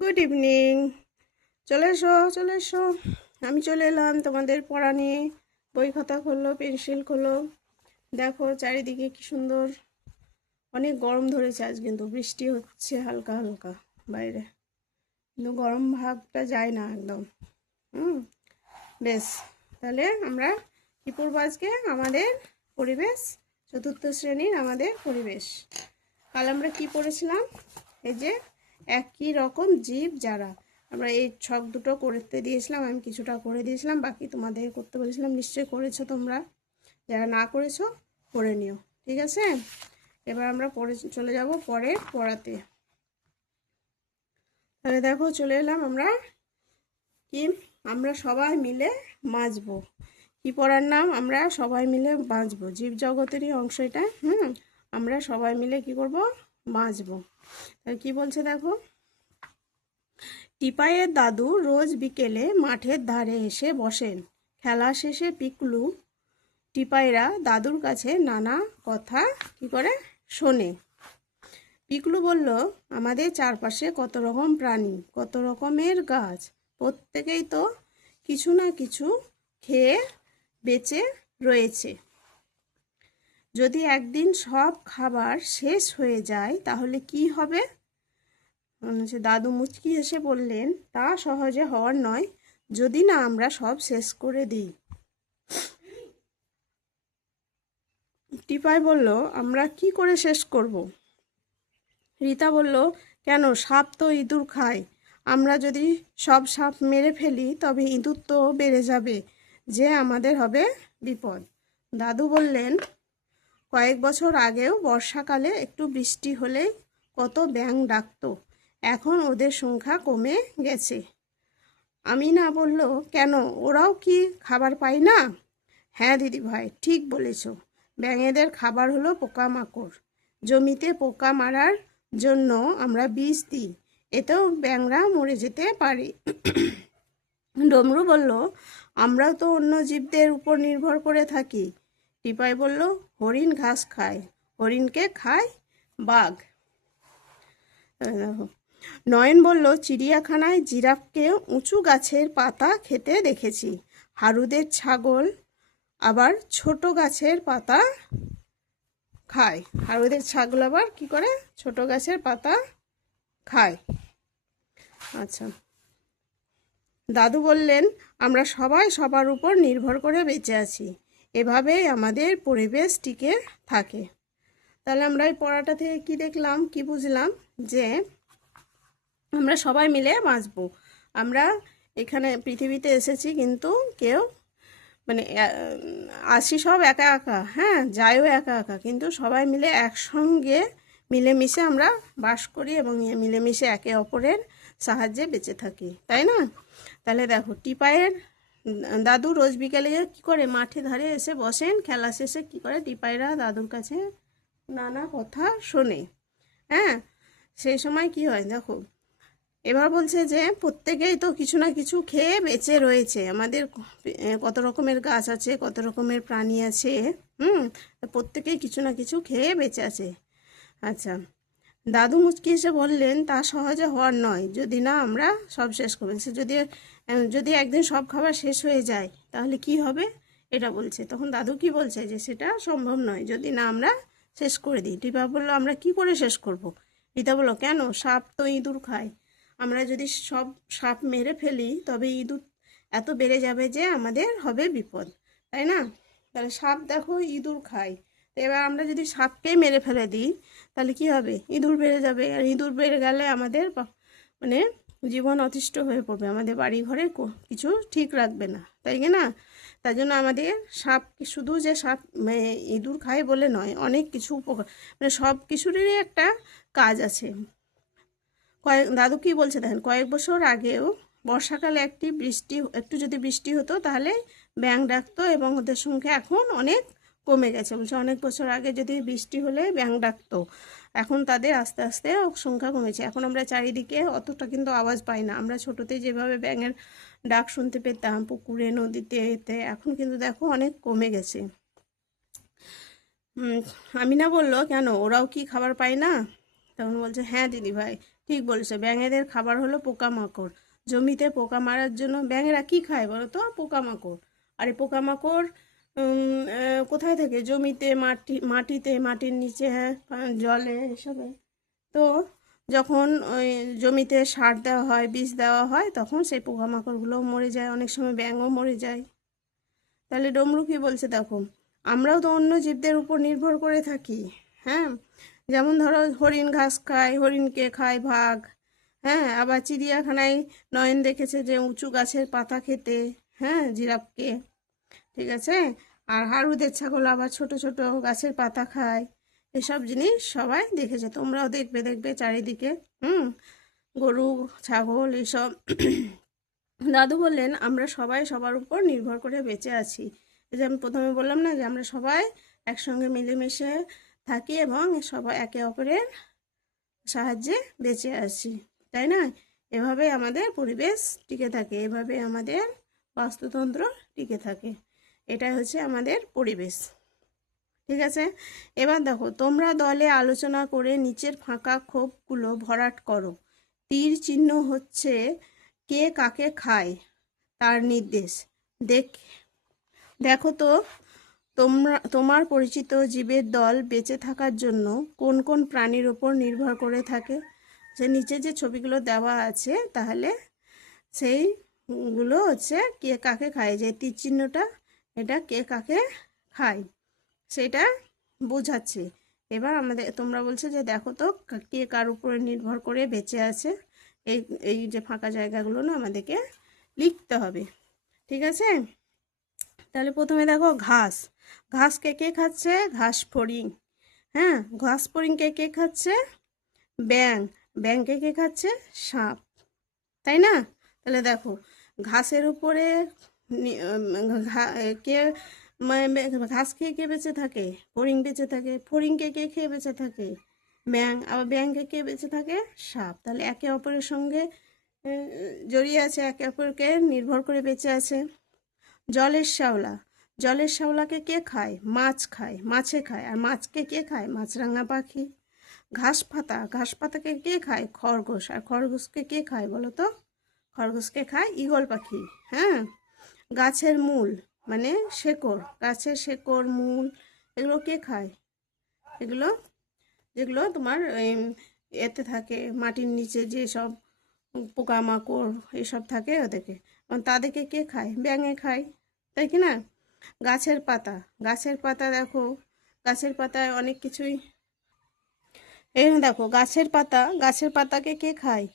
Good evening. চলে এসো। আমি চলে এলাম তোমাদের পড়া নিয়ে। বই খাতা খোলো, পেন্সিল খোলো। দেখো চারিদিকে কি সুন্দর। অনেক গরম ধরেছে আজ, কিন্তু বৃষ্টি হচ্ছে হালকা হালকা বাইরে, কিন্তু গরম ভাবটা যায় না একদম। হুম, বেশ। তাহলে আমরা কি পড়বো আজকে? আমাদের পরিবেশ, চতুর্থ শ্রেণীর আমাদের পরিবেশ। কাল আমরা কি পড়েছিলাম? এই যে একই রকম জীব যারা, আমরা এই ছক দুটো করতে দিয়েছিলাম, আমি কিছুটা করে দিয়েছিলাম, বাকি তোমাদের করতে বলেছিলাম। নিশ্চয়ই করেছো তোমরা। যারা না করেছো করে নিও, ঠিক আছে? এবার আমরা পড়ে চলে যাব পরের পড়াতে। তাহলে দেখো চলে এলাম আমরা। কি? আমরা সবাই মিলে বাঁচবো। কি পড়ার নাম? আমরা সবাই মিলে বাঁচবো। জীবজগতেরই অংশ এটা। আমরা সবাই মিলে কি করব? বাঁচবো। তাহলে কি বলছে দেখো। টিপাইয়ের দাদু রোজ বিকেলে মাঠের ধারে এসে বসেন। খেলা শেষে পিকলু টিপাইরা দাদুর কাছে নানা কথা কি করে শোনে। পিকলু বলল, আমাদের চারপাশে কত রকম প্রাণী, কত রকমের গাছ, প্রত্যেকেই তো কিছু না কিছু খেয়ে বেঁচে রয়েছে। যদি একদিন সব খাবার শেষ হয়ে যায় তাহলে কি হবে? দাদু মুচকি হেসে বললেন, তা সহজে হওয়ার নয়, যদি না আমরা সব শেষ করে দিই। টিপাই বলল, আমরা কি করে শেষ করব? রীতা বলল, কেন, সাপ তো ইঁদুর খায়। আমরা যদি সব সাপ মেরে ফেলি তবে ইঁদুর তো বেড়ে যাবে, যে আমাদের হবে বিপদ। দাদু বললেন, কয়েক বছর আগেও বর্ষাকালে একটু বৃষ্টি হলেই কত ব্যাঙ ডাকতো, এখন ওদের সংখ্যা কমে গেছে। আমি না বলল, কেন, ওরাও কি খাবার পায় না? হ্যাঁ দিদি ভাই, ঠিক বলেছ। ব্যাঙেদের খাবার হলো পোকামাকড়। জমিতে পোকা মারার জন্য আমরা বীজ দিই, এতেও ব্যাঙরা মরে যেতে পারে। ডমরু বলল, আমরাও তো অন্য জীবদের উপর নির্ভর করে থাকি। টিপাই বলল, হরিণ ঘাস খায়, হরিণকে খায় বাঘ। দেখো, নয়ন বলল, চিড়িয়াখানায় জিরাফকে উঁচু গাছের পাতা খেতে দেখেছি। হারুদের ছাগল আবার ছোট গাছের পাতা খায়। হারুদের ছাগল আবার কি করে? ছোট গাছের পাতা খায়। আচ্ছা, দাদু বললেন, আমরা সবাই সবার উপর নির্ভর করে বেঁচে আছি, এভাবেই আমাদের পরিবেশ টিকে থাকে। তাহলে আমরা এই পড়াটা থেকে কি দেখলাম, কি বুঝলাম? যে আমরা সবাই মিলে বাঁচবো। আমরা এখানে পৃথিবীতে এসেছি, কিন্তু কেউ মানে আসি সব একা একা, হ্যাঁ, যাইও একা একা, কিন্তু সবাই মিলে একসঙ্গে মিলেমিশে আমরা বাস করি এবং মিলেমিশে একে অপরের সাহায্যে বেঁচে থাকি, তাই না? তাহলে দেখো, টিপাইয়ের দাদু রোজ বিকেলে কী করে মাঠে ধারে এসে বসেন। খেলা শেষে কী করে টিপাইরা দাদুর কাছে নানা কথা শোনে। হ্যাঁ, সেই সময় কি হয় দেখো। এবার বলছে যে প্রত্যেকেই তো কিছু না কিছু খেয়ে বেঁচে রয়েছে। আমাদের কত রকমের গাছ আছে, কত রকমের প্রাণী আছে। প্রত্যেকেই কিছু না কিছু খেয়ে বেঁচে আছে। আচ্ছা, দাদু মুচকি এসে বললেন, তা সহজে হওয়ার নয়, যদি না আমরা সব শেষ করবো। সে যদি একদিন সব খাবার শেষ হয়ে যায় তাহলে কি হবে, এটা বলছে। তখন দাদু কি বলছে, যে সেটা সম্ভব নয় যদি না আমরা শেষ করে দিই। টিপা বললো, আমরা কি করে শেষ করব? রীতা বললো, কেন, সাপ তো ইঁদুর খায়। আমরা যদি সব সাপ মেরে ফেলি তবে ইঁদুর এত বেড়ে যাবে যে আমাদের হবে বিপদ, তাই না? তাহলে সাপ দেখো ইঁদুর খায়, তো এবার আমরা যদি সাপকে মেরে ফেলে দিই তাহলে কি হবে? ইঁদুর বেড়ে যাবে, আর ইঁদুর বেড়ে গেলে আমাদের মানে জীবন অতিষ্ঠ হয়ে পড়বে, আমাদের বাড়ি ঘরে কিছু ঠিক রাখবে না, তাই কি না? তাই জন্য আমাদের সাপ, শুধু যে সাপ ইঁদুর খায় বলে নয়, অনেক কিছু উপকার, মানে সব কিছুরই একটা কাজ আছে। দাদু কি বলছে দেখেন, কয়েক বছর আগেও বর্ষাকালে একটু যদি বৃষ্টি হতো তাহলে ব্যাঙ ডাকতো এবং ওদের সংখ্যা এখন অনেক কমে গেছে। বলছে অনেক বছর আগে যদি বৃষ্টি হলে ব্যাঙ ডাকতো, এখন তাদের আস্তে আস্তে সংখ্যা কমেছে। এখন আমরা চারিদিকে অতটা কিন্তু আওয়াজ পাই না। আমরা ছোটোতে যেভাবে ব্যাঙের ডাক শুনতে পেতাম পুকুরে, নদীতে, এতে, এখন কিন্তু দেখো অনেক কমে গেছে। আমিনা বলল, কেন, ওরাও কি খাবার পায় না? তখন বলছে, হ্যাঁ দিদি ভাই, ঠিক বলেছে, ব্যাঙেদের খাবার হলো পোকামাকড়। জমিতে পোকা মারার জন্য ব্যাঙেরা কি খায় বলো তো? পোকামাকড়। আর এই পোকামাকড় কোথায় থাকে? জমিতে, মাটিতে, মাটির নিচে, হ্যাঁ, জলে, এসবে। তো যখন ওই জমিতে সার দেওয়া হয়, বীজ দেওয়া হয়, তখন সেই পোকামাকড়গুলো মরে যায়, অনেক সময় ব্যাঙও মরে যায়। তাহলে ডমরু কি বলছে দেখো, আমরাও তো অন্য জীবদের উপর নির্ভর করে থাকি। হ্যাঁ, যেমন ধরো হরিণ ঘাস খায়, হরিণকে খায় বাঘ। হ্যাঁ, আবার চিড়িয়াখানায় নয়ন দেখেছে যে উঁচু গাছের পাতা খেতে, হ্যাঁ, জিরাফকে। ঠিক আছে। আর হারুদের ছাগল আবার ছোট ছোট গাছের পাতা খায়। এসব জিনিস সবাই দেখেছে, তোমরাও দেখবে, দেখবে চারিদিকে। গরু, ছাগল, এসব। দাদু বললেন আমরা সবাই সবার উপর নির্ভর করে বেঁচে আছি। এই যে আমি প্রথমে বললাম না যে আমরা সবাই একসঙ্গে মিলেমিশে থাকি এবং সবাই একে অপরের সাহায্যে বেঁচে আছি, তাই না? এভাবে আমাদের পরিবেশ টিকে থাকে, এভাবে আমাদের বাস্তুতন্ত্র টিকে থাকে। এটাই হচ্ছে আমাদের পরিবেশ। ঠিক আছে। এবার দেখো, তোমরা দলে আলোচনা করে নিচের ফাঁকা খোপগুলো ভরাট করো। তীর চিহ্ন হচ্ছে কে কাকে খায় তার নির্দেশ। দেখো তো তোমার পরিচিত জীবের দল বেঁচে থাকার জন্য কোন কোন প্রাণীর ওপর নির্ভর করে থাকে। যে নিচে যে ছবিগুলো দেওয়া আছে, তাহলে সেইগুলো হচ্ছে কে কাকে খায়। যে তীর চিহ্নটা, এটা কে কাকে খায় সেটা বোঝাচ্ছে। এবার তোমরা বলছে যে দেখো তো কে কার উপরে নির্ভর করে বেঁচে আছে। এই এই যে ফাঁকা জায়গাগুলো না আমাদেরকে লিখতে হবে। ঠিক আছে। তাহলে প্রথমে দেখো ঘাস। ঘাস কে কে খাচ্ছে? ঘাস ফড়িং। হ্যাঁ, ঘাস ফড়িং কে কে খাচ্ছে? ব্যাঙ। ব্যাঙ কে কে খাচ্ছে? সাপ। তাই না? তাহলে দেখো, ঘাসের উপরে কে ঘাস খেয়ে কে বেঁচে থাকে? ফড়িং বেঁচে থাকে। ফড়িংকে কে খেয়ে বেঁচে থাকে? ব্যাঙ। আবার ব্যাঙকে কে বেঁচে থাকে? সাপ। তাহলে একে অপরের সঙ্গে জড়িয়ে আছে, একে অপরকে নির্ভর করে বেঁচে আছে। জলের শ্যাওলা। জলের শ্যাওলাকে কে খায়? মাছ খায়, মাছে খায়। আর মাছকে কে খায়? মাছরাঙা পাখি। ঘাস পাতা। ঘাস পাতাকে কে খায়? খরগোশ। আর খরগোশকে কে খায় বলো তো? খরগোশকে খায় ঈগল পাখি। হ্যাঁ। গাছের মূল মানে শেকড়, গাছের শেকড়, মূল, এগুলো কে খায়? এগুলো যেগুলো তোমার এতে থাকে, মাটির নিচে যে সব পোকামাকড় এসব থাকে, ওদেরকে, তাদেরকে কে খায়? ব্যাঙে খায়, তাই কি না? গাছের পাতা। গাছের পাতা দেখো, গাছের পাতায় অনেক কিছুই। এখানে দেখো, গাছের পাতা, গাছের পাতাকে কে খায়?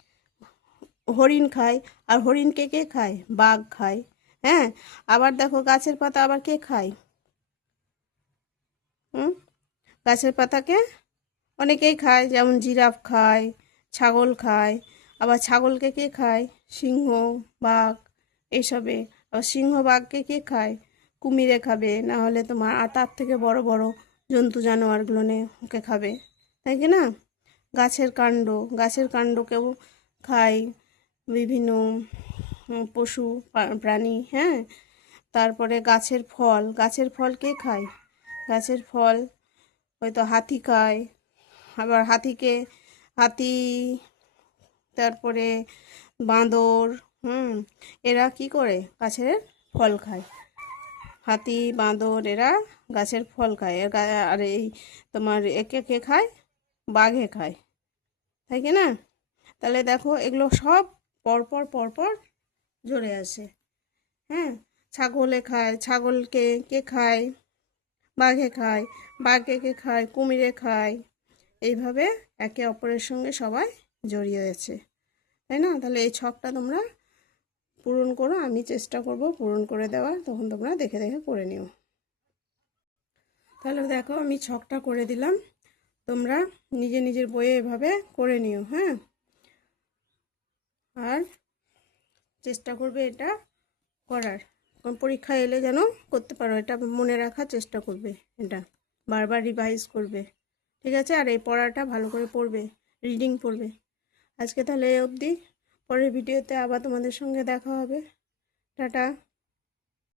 হরিণ খায়। আর হরিণকে কে খায়? বাঘ খায়। হ্যাঁ। আবার দেখো, গাছের পাতা আবার কে খায়? গাছের পাতাকে অনেকেই খায়, যেমন জিরাফ খায়, ছাগল খায়। আবার ছাগলকে কে খায়? সিংহ, বাঘ, এইসবে। আবার সিংহ বাঘকে কে খায়? কুমিরে খাবে, না হলে তোমার আর তার থেকে বড় বড় জন্তু জানোয়ারগুলো ওকে খাবে, তাই কি না? গাছের কাণ্ড, গাছের কাণ্ডকেও খায় বিভিন্ন পশু প্রাণী। হ্যাঁ। তারপরে গাছের ফল। গাছের ফল কে খায়? গাছের ফল হয়তো হাতি খায়। আবার হাতি, তারপরে বাঁদর, এরা কি করে? গাছের ফল খায়। হাতি, বাঁদর, এরা গাছের ফল খায়। আর এই তোমার একে কে খায়? বাঘে খায়, তাই কি না? তাহলে দেখো, এগুলো সব পরপর পরপর জড়ে আসে। হ্যাঁ। ছাগলে খায়, ছাগলকে কে খায়? বাঘে খায়। বাঘে কে খায়? কুমিরে খায়। এইভাবে একে অপরের সঙ্গে সবাই জড়িয়ে আছে, তাই না? তাহলে এই ছকটা তোমরা পূরণ করো, আমি চেষ্টা করব পূরণ করে দেওয়ার, তখন তোমরা দেখে দেখে করে নিও। তাহলে দেখো, আমি ছকটা করে দিলাম, তোমরা নিজের নিজের বইয়ে এভাবে করে নিও। হ্যাঁ। আর চেষ্টা করবে এটা করার, পরীক্ষা এলে যেন করতে পারো, এটা মনে রাখার চেষ্টা করবে, এটা বারবার রিভাইজ করবে। ঠিক আছে। আর এই পড়াটা ভালো করে পড়বে, রিডিং পড়বে। আজকে তাহলে এই অবধি। পরের ভিডিওতে আবার তোমাদের সঙ্গে দেখা হবে। টাটা।